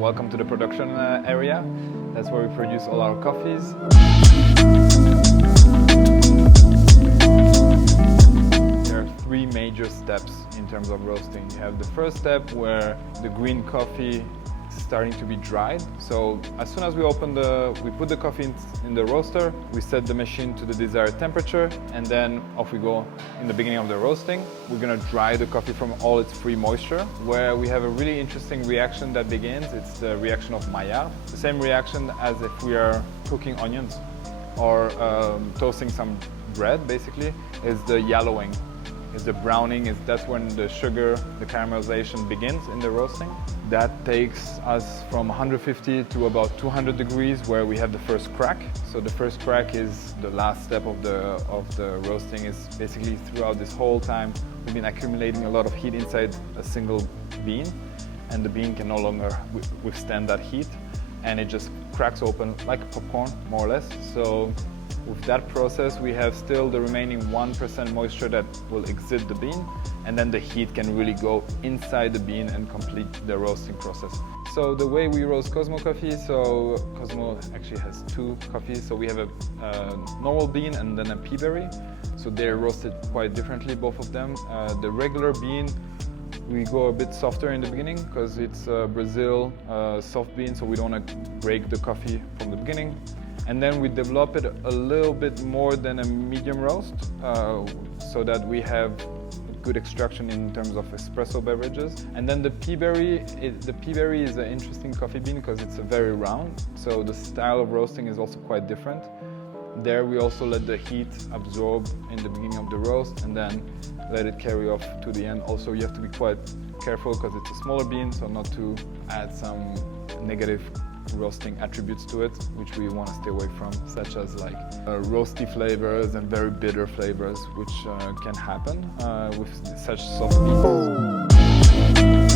Welcome to the production area. That's where we produce all our coffees. There are three major steps in terms of roasting. You have the first step where the green coffee is starting to be dried. So as soon as we put the coffee in the roaster, we set the machine to the desired temperature, and then off we go in the beginning of the roasting. We're gonna dry the coffee from all its free moisture, where we have a really interesting reaction that begins. It's the reaction of Maillard. The same reaction as if we are cooking onions or toasting some bread, basically, is the yellowing. Is the browning, that's when the sugar, the caramelization begins in the roasting. That takes us from 150 to about 200 degrees where we have the first crack. So the first crack is the last step of the roasting. Is basically throughout this whole time we've been accumulating a lot of heat inside a single bean, and the bean can no longer withstand that heat, and it just cracks open like popcorn, more or less. So with that process, we have still the remaining 1% moisture that will exit the bean, and then the heat can really go inside the bean and complete the roasting process. So the way we roast Cosmo coffee, so Cosmo actually has two coffees. So we have a normal bean and then a pea berry. So they're roasted quite differently, both of them. The regular bean, we go a bit softer in the beginning because it's Brazil soft bean, so we don't want to break the coffee from the beginning. And then we develop it a little bit more than a medium roast, so that we have good extraction in terms of espresso beverages. And then the pea berry is an interesting coffee bean because it's very round, so the style of roasting is also quite different. There we also let the heat absorb in the beginning of the roast and then let it carry off to the end. Also, you have to be quite careful because it's a smaller bean, so not to add some negative roasting attributes to it, which we want to stay away from, such as like roasty flavors and very bitter flavors, which can happen with such soft beans.